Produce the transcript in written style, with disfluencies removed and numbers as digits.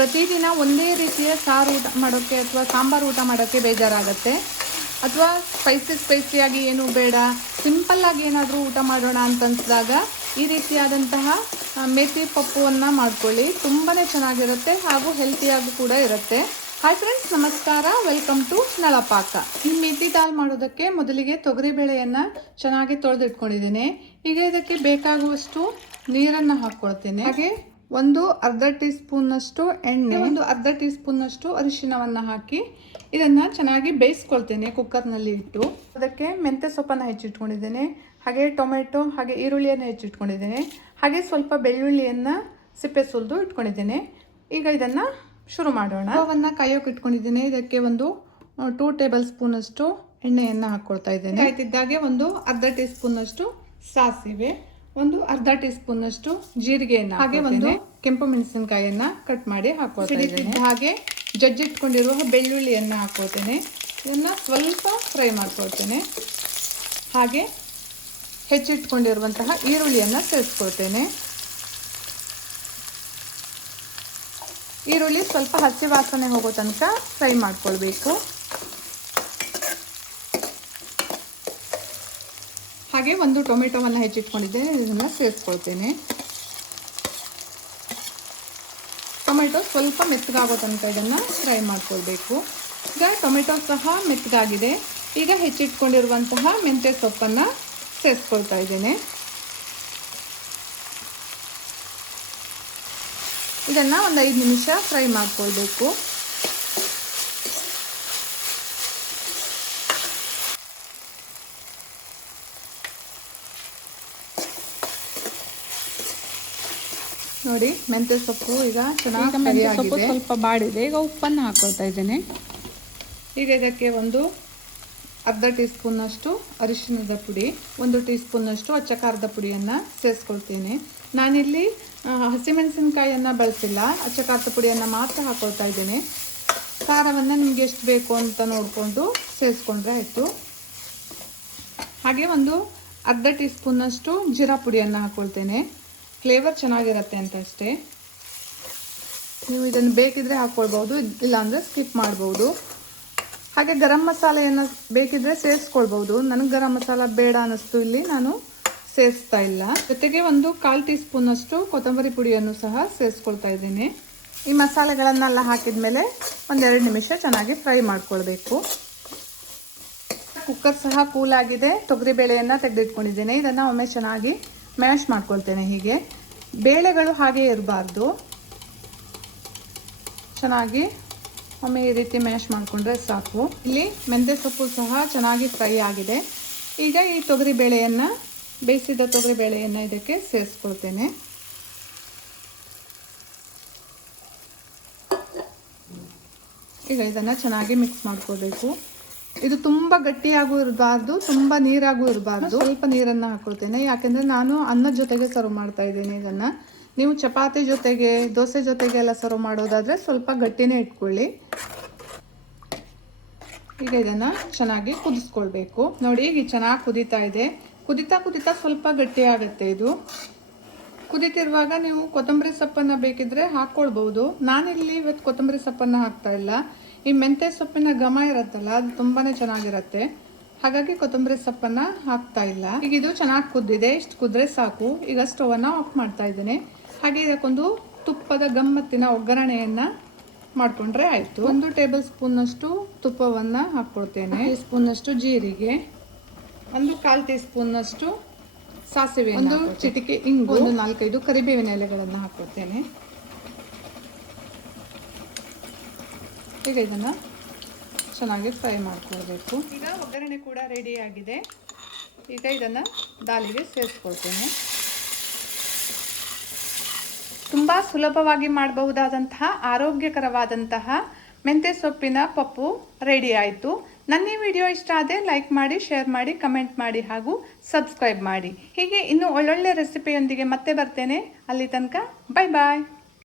ಪ್ರತಿದಿನ ಒಂದೇ ರೀತಿಯ ಸಾರು ಊಟ ಮಾಡೋಕ್ಕೆ ಅಥವಾ ಸಾಂಬಾರು ಊಟ ಮಾಡೋಕ್ಕೆ ಬೇಜಾರಾಗುತ್ತೆ. ಅಥವಾ ಸ್ಪೈಸಿಯಾಗಿ ಏನೂ ಬೇಡ, ಸಿಂಪಲ್ಲಾಗಿ ಏನಾದರೂ ಊಟ ಮಾಡೋಣ ಅಂತ ಅನಿಸಿದಾಗ ಈ ರೀತಿಯಾದಂತಹ ಮೇಥಿ ಪಪ್ಪುವನ್ನು ಮಾಡ್ಕೊಳ್ಳಿ. ತುಂಬಾ ಚೆನ್ನಾಗಿರುತ್ತೆ ಹಾಗೂ ಹೆಲ್ತಿಯಾಗಿ ಕೂಡ ಇರುತ್ತೆ. ಹಾಯ್ ಫ್ರೆಂಡ್ಸ್, ನಮಸ್ಕಾರ. ವೆಲ್ಕಮ್ ಟು ನಳಪಾಕ. ಈ ಮೇಥಿ ದಾಲ್ ಮಾಡೋದಕ್ಕೆ ಮೊದಲಿಗೆ ತೊಗರಿಬೇಳೆಯನ್ನು ಚೆನ್ನಾಗಿ ತೊಳೆದಿಟ್ಕೊಂಡಿದ್ದೇನೆ. ಈಗ ಇದಕ್ಕೆ ಬೇಕಾಗುವಷ್ಟು ನೀರನ್ನು ಹಾಕ್ಕೊಳ್ತೇನೆ. ಹಾಗೆ ಒಂದು ಅರ್ಧ ಟೀ ಸ್ಪೂನ್ನಷ್ಟು ಎಣ್ಣೆ, ಒಂದು ಅರ್ಧ ಟೀ ಸ್ಪೂನ್ನಷ್ಟು ಅರಿಶಿಣವನ್ನು ಹಾಕಿ ಇದನ್ನು ಚೆನ್ನಾಗಿ ಬೇಯಿಸ್ಕೊಳ್ತೇನೆ ಕುಕ್ಕರ್ನಲ್ಲಿ ಇಟ್ಟು. ಅದಕ್ಕೆ ಮೆಂತ್ಯ ಸೊಪ್ಪನ್ನು ಹೆಚ್ಚಿಟ್ಕೊಂಡಿದ್ದೇನೆ, ಹಾಗೆ ಟೊಮೆಟೊ ಹಾಗೆ ಈರುಳ್ಳಿಯನ್ನು ಹೆಚ್ಚಿಟ್ಕೊಂಡಿದ್ದೇನೆ, ಹಾಗೆ ಸ್ವಲ್ಪ ಬೆಳ್ಳುಳ್ಳಿಯನ್ನು ಸಿಪ್ಪೆ ಸುಲಿದು ಇಟ್ಕೊಂಡಿದ್ದೇನೆ. ಈಗ ಇದನ್ನು ಶುರು ಮಾಡೋಣ. ಸ್ಟವನ್ನು ಕಾಯೋಕೆ ಇಟ್ಕೊಂಡಿದ್ದೇನೆ. ಇದಕ್ಕೆ ಒಂದು 2 ಟೇಬಲ್ ಸ್ಪೂನಷ್ಟು ಎಣ್ಣೆಯನ್ನು ಹಾಕ್ಕೊಳ್ತಾ ಇದ್ದೇನೆ. ಆಯ್ತಿದ್ದಾಗೆ ಒಂದು ಅರ್ಧ ಟೀ ಸ್ಪೂನ್ನಷ್ಟು ಸಾಸಿವೆ, ಒಂದು ಅರ್ಧ ಟೀ ಸ್ಪೂನ್ನಷ್ಟು ಜೀರಿಗೆಯನ್ನು, ಹಾಗೆ ಒಂದು ಕೆಂಪು ಮೆಣಸಿನಕಾಯಿಯನ್ನು ಕಟ್ ಮಾಡಿ ಹಾಕ್ಕೊಳ್ತಾ ಇದ್ದೇನೆ. ಹಾಗೆ ಜಜ್ಜಿಟ್ಕೊಂಡಿರುವ ಬೆಳ್ಳುಳ್ಳಿಯನ್ನು ಹಾಕ್ಕೊಳ್ತೇನೆ. ಇದನ್ನು ಸ್ವಲ್ಪ ಫ್ರೈ ಮಾಡ್ಕೊಳ್ತೇನೆ. ಹಾಗೆ ಹೆಚ್ಚಿಟ್ಕೊಂಡಿರುವಂತಹ ಈರುಳ್ಳಿಯನ್ನು ಸೇರಿಸ್ಕೊಳ್ತೇನೆ. ಈರುಳ್ಳಿ ಸ್ವಲ್ಪ ಹಸಿ ವಾಸನೆ ಹೋಗೋ ತನಕ ಫ್ರೈ ಮಾಡ್ಕೊಳ್ಬೇಕು. ಹಾಗೆ ಒಂದು ಟೊಮೆಟೊವನ್ನು ಹೆಚ್ಚಿಟ್ಕೊಂಡಿದ್ದೇನೆ, ಇದನ್ನು ಸೇರಿಸ್ಕೊಳ್ತೇನೆ. ಟೊಮೆಟೊ ಸ್ವಲ್ಪ ಮೆತ್ತಗಾಗೋ ತನಕ ಇದನ್ನು ಫ್ರೈ ಮಾಡ್ಕೊಳ್ಬೇಕು. ಈಗ ಟೊಮೆಟೊ ಸಹ ಮೆತ್ತಗಾಗಿದೆ. ಈಗ ಹೆಚ್ಚಿಟ್ಕೊಂಡಿರುವಂತಹ ಮೆಂತ್ಯ ಸೊಪ್ಪನ್ನು ಸೇರಿಸ್ಕೊಳ್ತಾ ಇದ್ದೇನೆ. ಇದನ್ನು ಒಂದು 5 ನಿಮಿಷ ಫ್ರೈ ಮಾಡ್ಕೊಳ್ಬೇಕು. ನೋಡಿ, ಮೆಂತ್ಯ ಸೊಪ್ಪು ಈಗ ಚೆನ್ನಾಗಿ ಸ್ವಲ್ಪ ಬಾಡಿದೆ. ಈಗ ಉಪ್ಪನ್ನು ಹಾಕ್ಕೊಳ್ತಾ ಇದ್ದೇನೆ. ಈಗ ಇದಕ್ಕೆ ಒಂದು ಅರ್ಧ ಟೀ ಸ್ಪೂನ್ನಷ್ಟು ಅರಿಶಿಣದ ಪುಡಿ, 1 ಟೀ ಸ್ಪೂನ್ನಷ್ಟು ಅಚ್ಚ ಖಾರದ ಪುಡಿಯನ್ನು ಸೇರಿಸ್ಕೊಳ್ತೇನೆ. ನಾನಿಲ್ಲಿ ಹಸಿಮೆಣಸಿನಕಾಯಿಯನ್ನು ಬಳಸಿಲ್ಲ, ಅಚ್ಚ ಖಾರದ ಪುಡಿಯನ್ನು ಮಾತ್ರ ಹಾಕ್ಕೊಳ್ತಾ ಇದ್ದೇನೆ. ಖಾರವನ್ನು ನಿಮಗೆ ಎಷ್ಟು ಬೇಕು ಅಂತ ನೋಡಿಕೊಂಡು ಸೇರಿಸ್ಕೊಂಡ್ರೆ ಆಯಿತು. ಹಾಗೆ ಒಂದು ಅರ್ಧ ಟೀ ಸ್ಪೂನ್ನಷ್ಟು ಜೀರಾ ಪುಡಿಯನ್ನು ಹಾಕ್ಕೊಳ್ತೇನೆ. ಫ್ಲೇವರ್ ಚೆನ್ನಾಗಿರುತ್ತೆ ಅಂತ ಅಷ್ಟೇ. ನೀವು ಇದನ್ನು ಬೇಕಿದ್ರೆ ಹಾಕ್ಕೊಳ್ಬೋದು, ಇಲ್ಲಾಂದರೆ ಸ್ಕಿಪ್ ಮಾಡ್ಬೋದು. ಹಾಗೆ ಗರಂ ಮಸಾಲೆಯನ್ನು ಬೇಕಿದ್ರೆ ಸೇರಿಸ್ಕೊಳ್ಬೋದು. ನನಗೆ ಗರಂ ಮಸಾಲ ಬೇಡ ಅನ್ನಿಸ್ತು, ಇಲ್ಲಿ ನಾನು ಸೇರಿಸ್ತಾ ಇಲ್ಲ. ಜೊತೆಗೆ ಒಂದು 1/4 ಟೀ ಸ್ಪೂನಷ್ಟು ಕೊತ್ತಂಬರಿ ಪುಡಿಯನ್ನು ಸಹ ಸೇರಿಸ್ಕೊಳ್ತಾ ಇದ್ದೇನೆ. ಈ ಮಸಾಲೆಗಳನ್ನೆಲ್ಲ ಹಾಕಿದ ಮೇಲೆ 1-2 ನಿಮಿಷ ಚೆನ್ನಾಗಿ ಫ್ರೈ ಮಾಡ್ಕೊಳ್ಬೇಕು. ಕುಕ್ಕರ್ ಸಹ ಕೂಲಾಗಿದೆ. ತೊಗರಿಬೇಳೆಯನ್ನು ತೆಗೆದಿಟ್ಕೊಂಡಿದ್ದೇನೆ. ಇದನ್ನು ಒಮ್ಮೆ ಚೆನ್ನಾಗಿ ಮ್ಯಾಶ್ ಮಾಡ್ಕೊಳ್ತೇನೆ. ಹೀಗೆ ಬೇಳೆಗಳು ಹಾಗೆ ಇರಬಾರ್ದು, ಚೆನ್ನಾಗಿ ಒಮ್ಮೆ ಈ ರೀತಿ ಮ್ಯಾಶ್ ಮಾಡಿಕೊಂಡ್ರೆ ಸಾಕು. ಇಲ್ಲಿ ಮೆಂತ್ಯ ಸೊಪ್ಪು ಸಹ ಚೆನ್ನಾಗಿ ಫ್ರೈ ಆಗಿದೆ. ಈಗ ಈ ತೊಗರಿಬೇಳೆಯನ್ನು, ಬೇಯಿಸಿದ ತೊಗರಿಬೇಳೆಯನ್ನು ಇದಕ್ಕೆ ಸೇರಿಸ್ಕೊಳ್ತೇನೆ. ಈಗ ಇದನ್ನು ಚೆನ್ನಾಗಿ ಮಿಕ್ಸ್ ಮಾಡ್ಕೋಬೇಕು. ಇದು ತುಂಬ ಗಟ್ಟಿಯಾಗೂ ಇರಬಾರ್ದು, ತುಂಬ ನೀರಾಗೂ ಇರಬಾರ್ದು. ಸ್ವಲ್ಪ ನೀರನ್ನು ಹಾಕ್ಕೊಳ್ತೇನೆ, ಯಾಕೆಂದರೆ ನಾನು ಅನ್ನದ ಜೊತೆಗೆ ಸರ್ವ್ ಮಾಡ್ತಾ ಇದ್ದೀನಿ. ಇದನ್ನು ನೀವು ಚಪಾತಿ ಜೊತೆಗೆ, ದೋಸೆ ಜೊತೆಗೆ ಎಲ್ಲ ಸರ್ವ್ ಮಾಡೋದಾದರೆ ಸ್ವಲ್ಪ ಗಟ್ಟಿನೇ ಇಟ್ಕೊಳ್ಳಿ. ಈಗ ಇದನ್ನು ಚೆನ್ನಾಗಿ ಕುದಿಸ್ಕೊಳ್ಬೇಕು. ನೋಡಿ, ಈಗ ಚೆನ್ನಾಗಿ ಕುದೀತಾ ಇದೆ. ಕುದೀತಾ ಸ್ವಲ್ಪ ಗಟ್ಟಿ ಆಗುತ್ತೆ. ಇದು ಕುದೀತಿರುವಾಗ ನೀವು ಕೊತ್ತಂಬರಿ ಸೊಪ್ಪನ್ನು ಬೇಕಿದ್ರೆ ಹಾಕ್ಕೊಳ್ಬೋದು. ನಾನಿಲ್ಲಿ ಇವತ್ತು ಕೊತ್ತಂಬರಿ ಸೊಪ್ಪನ್ನು ಹಾಕ್ತಾ ಇಲ್ಲ. ಈ ಮೆಂತ್ಯ ಸೊಪ್ಪಿನ ಘಮ ಇರುತ್ತಲ್ಲ, ಅದು ತುಂಬಾ ಚೆನ್ನಾಗಿರುತ್ತೆ. ಹಾಗಾಗಿ ಕೊತ್ತಂಬರಿ ಸೊಪ್ಪನ್ನು ಹಾಕ್ತಾ ಇಲ್ಲ. ಈಗ ಇದು ಚೆನ್ನಾಗಿ ಕುದ್ದಿದೆ. ಇಷ್ಟು ಕುದ್ರೆ ಸಾಕು. ಈಗ ಸ್ಟವನ್ನು ಆಫ್ ಮಾಡ್ತಾ ಇದ್ದೇನೆ. ಹಾಗೆ ಇದಕ್ಕೊಂದು ತುಪ್ಪದ ಗಮ್ಮತ್ತಿನ ಒಗ್ಗರಣೆಯನ್ನು ಮಾಡಿಕೊಂಡ್ರೆ ಆಯಿತು. 1 ಟೇಬಲ್ ಸ್ಪೂನ್ನಷ್ಟು ತುಪ್ಪವನ್ನು ಹಾಕ್ಕೊಳ್ತೇನೆ. ಟೀ ಸ್ಪೂನ್ನಷ್ಟು ಜೀರಿಗೆ, 1/4 ಟೀ ಸ್ಪೂನ್ನಷ್ಟು ಸಾಸಿವೆ, 1 ಚಿಟಿಕೆ ಇಂಗು, 4-5 ಕರಿಬೇವಿನ ಎಲೆಗಳನ್ನು ಹಾಕ್ಕೊಳ್ತೇನೆ. ಈಗ ಇದನ್ನು ಚೆನ್ನಾಗಿ ಫ್ರೈ ಮಾಡ್ಕೊಳ್ಬೇಕು. ಈಗ ಒಗ್ಗರಣೆ ಕೂಡ ರೆಡಿ ಆಗಿದೆ. ಈಗ ಇದನ್ನು ದಾಲಿಗೆ ಸೇರಿಸ್ಕೊಳ್ತೇನೆ. ತುಂಬ ಸುಲಭವಾಗಿ ಮಾಡಬಹುದಾದಂತಹ ಆರೋಗ್ಯಕರವಾದಂತಹ ಮೆಂತ್ಯ ಸೊಪ್ಪಿನ ಪಪ್ಪು ರೆಡಿ ಆಯಿತು. ನನ್ನ ಈ ವಿಡಿಯೋ ಇಷ್ಟ ಆದರೆ ಲೈಕ್ ಮಾಡಿ, ಶೇರ್ ಮಾಡಿ, ಕಮೆಂಟ್ ಮಾಡಿ ಹಾಗೂ ಸಬ್ಸ್ಕ್ರೈಬ್ ಮಾಡಿ. ಹೀಗೆ ಇನ್ನೂ ಒಳ್ಳೊಳ್ಳೆ ರೆಸಿಪಿಯೊಂದಿಗೆ ಮತ್ತೆ ಬರ್ತೇನೆ. ಅಲ್ಲಿ ತನಕ ಬಾಯ್ ಬಾಯ್.